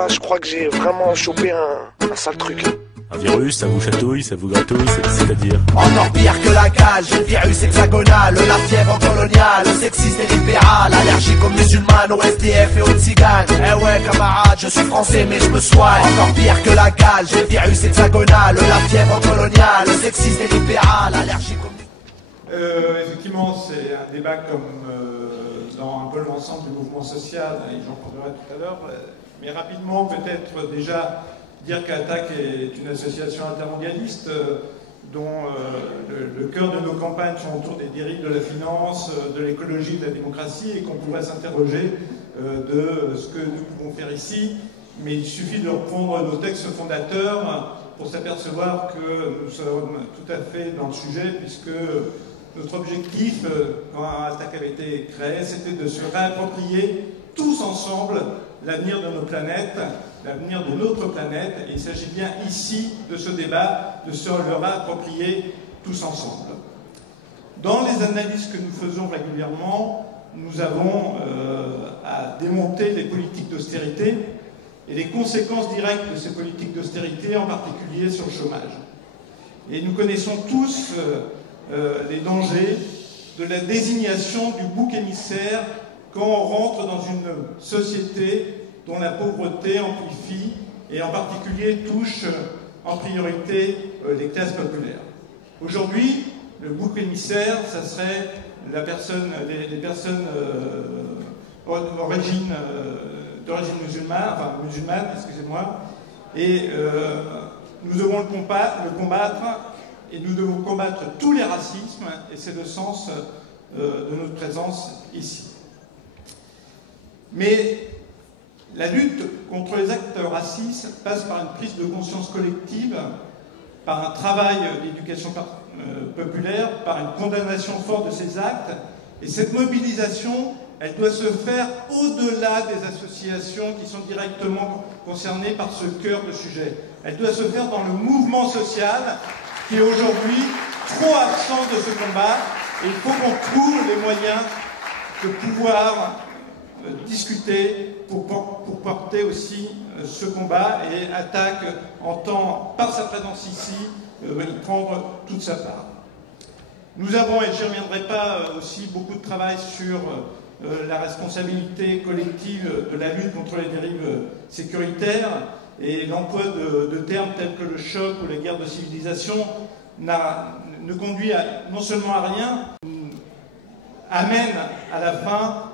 là, je crois que j'ai vraiment chopé un sale truc. Un virus, ça vous chatouille, ça vous gratouille, c'est-à-dire Encore pire que la cage, le virus hexagonal, la fièvre coloniale, sexiste et libérale, allergique aux musulmanes, au SDF et aux tziganes. Eh ouais camarade, je suis français mais je me soigne. Encore pire que la cage, le virus hexagonal, la fièvre coloniale, sexiste et libérale, allergique aux... Effectivement, c'est un débat comme dans un peu l'ensemble du mouvement social, et j'en parlerai tout à l'heure, mais rapidement peut-être déjà dire qu'ATTAC est une association intermondialiste dont le cœur de nos campagnes sont autour des dérives de la finance, de l'écologie, de la démocratie, et qu'on pourrait s'interroger de ce que nous pouvons faire ici, mais il suffit de reprendre nos textes fondateurs pour s'apercevoir que nous sommes tout à fait dans le sujet, puisque notre objectif, quand ATTAC avait été créé, c'était de se réapproprier tous ensemble l'avenir de nos planètes, l'avenir de notre planète, et il s'agit bien ici de ce débat, de se le réapproprier tous ensemble. Dans les analyses que nous faisons régulièrement, nous avons à démonter les politiques d'austérité et les conséquences directes de ces politiques d'austérité, en particulier sur le chômage. Et nous connaissons tous les dangers de la désignation du bouc émissaire quand on rentre dans une société dont la pauvreté amplifie et en particulier touche en priorité les classes populaires. Aujourd'hui, le bouc émissaire, ça serait les personnes d'origine musulmane, excusez-moi, et nous devons le combattre, et nous devons combattre tous les racismes, et c'est le sens de notre présence ici. Mais la lutte contre les actes racistes passe par une prise de conscience collective, par un travail d'éducation populaire, par une condamnation forte de ces actes, et cette mobilisation, elle doit se faire au-delà des associations qui sont directement concernées par ce cœur de sujet. Elle doit se faire dans le mouvement social qui est aujourd'hui trop absent de ce combat, et il faut qu'on trouve les moyens de pouvoir discuter pour porter aussi ce combat, et ATTAC entend, par sa présence ici, y prendre toute sa part. Nous avons, et je n'y reviendrai pas, aussi beaucoup de travail sur la responsabilité collective de la lutte contre les dérives sécuritaires, et l'emploi de termes tels que le choc ou la guerre de civilisation ne conduit non seulement à rien, amène à la fin,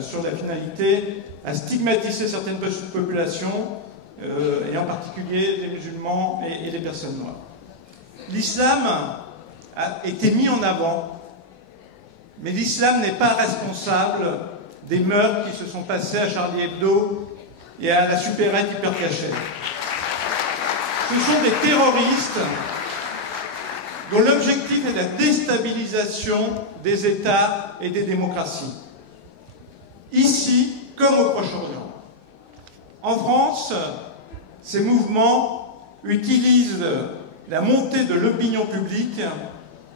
sur la finalité, à stigmatiser certaines populations, et en particulier les musulmans et les personnes noires. L'islam a été mis en avant, mais l'islam n'est pas responsable des meurtres qui se sont passés à Charlie Hebdo et à la supérette Hypercacher. Ce sont des terroristes dont l'objectif est la déstabilisation des États et des démocraties. Ici, comme au Proche-Orient. En France, ces mouvements utilisent la montée de l'opinion publique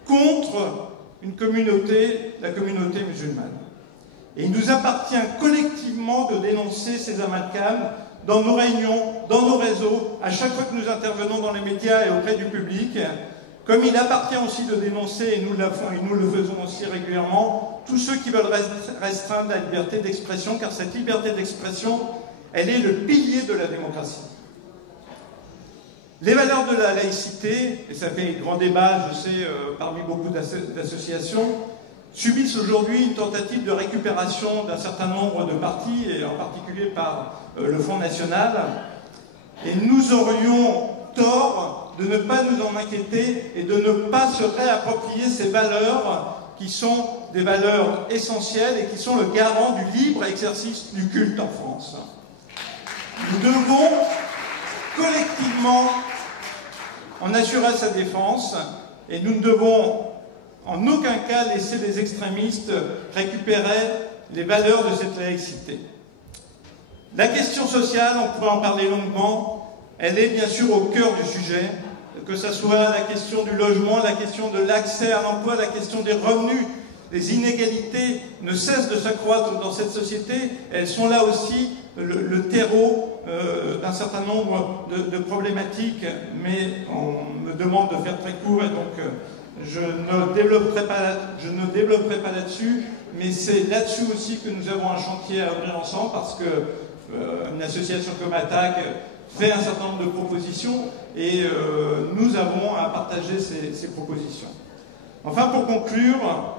contre une communauté, la communauté musulmane. Et il nous appartient collectivement de dénoncer ces amalgames dans nos réunions, dans nos réseaux, à chaque fois que nous intervenons dans les médias et auprès du public, comme il appartient aussi de dénoncer, et nous le faisons aussi régulièrement, tous ceux qui veulent restreindre la liberté d'expression, car cette liberté d'expression, elle est le pilier de la démocratie. Les valeurs de la laïcité, et ça fait grand débat, je sais, parmi beaucoup d'associations, subissent aujourd'hui une tentative de récupération d'un certain nombre de partis, et en particulier par le Front National, et nous aurions tort de ne pas nous en inquiéter et de ne pas se réapproprier ces valeurs qui sont des valeurs essentielles et qui sont le garant du libre exercice du culte en France. Nous devons collectivement en assurer sa défense, et nous ne devons en aucun cas laisser les extrémistes récupérer les valeurs de cette laïcité. La question sociale, on pourrait en parler longuement, elle est bien sûr au cœur du sujet, que ce soit la question du logement, la question de l'accès à l'emploi, la question des revenus. Les inégalités ne cessent de s'accroître dans cette société. Elles sont là aussi le terreau certain nombre de problématiques, mais on me demande de faire très court et donc je ne développerai pas là-dessus, mais c'est là-dessus aussi que nous avons un chantier à ouvrir ensemble parce que une association comme ATTAC fait un certain nombre de propositions et nous avons à partager ces propositions. Enfin, pour conclure,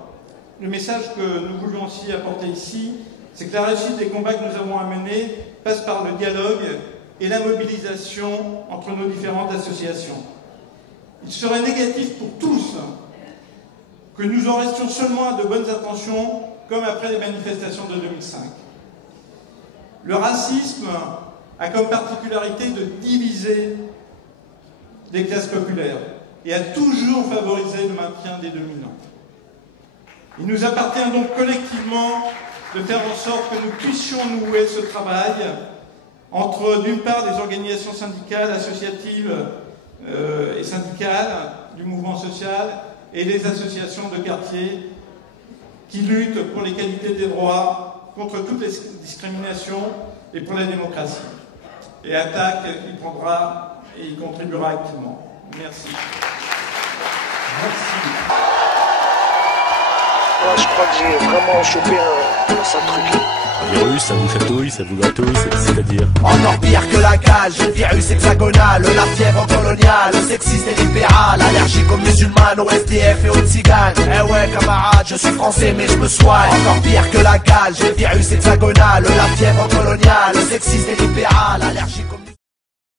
le message que nous voulions aussi apporter ici, c'est que la réussite des combats que nous avons à mener passe par le dialogue et la mobilisation entre nos différentes associations. Il serait négatif pour tous que nous en restions seulement à de bonnes intentions, comme après les manifestations de 2005. Le racisme a comme particularité de diviser les classes populaires et a toujours favorisé le maintien des dominants. Il nous appartient donc collectivement de faire en sorte que nous puissions nouer ce travail entre, d'une part, des organisations syndicales, associatives et syndicales du mouvement social et les associations de quartier qui luttent pour les qualités des droits, contre toutes les discriminations et pour la démocratie. Et ATTAC y prendra et y contribuera activement. Merci. Ouais, je crois que j'ai vraiment chopé un sale truc. Un virus, ça vous chatouille, ça vous gratouille, c'est-à-dire? Encore pire que la cage, j'ai le virus hexagonal, la fièvre coloniale, sexiste et libéral, allergique aux musulmanes, aux SDF et aux tziganes. Eh ouais camarade, je suis français mais je me soigne. Encore pire que la cage, j'ai le virus hexagonal, la fièvre coloniale, sexiste et libéral, allergique aux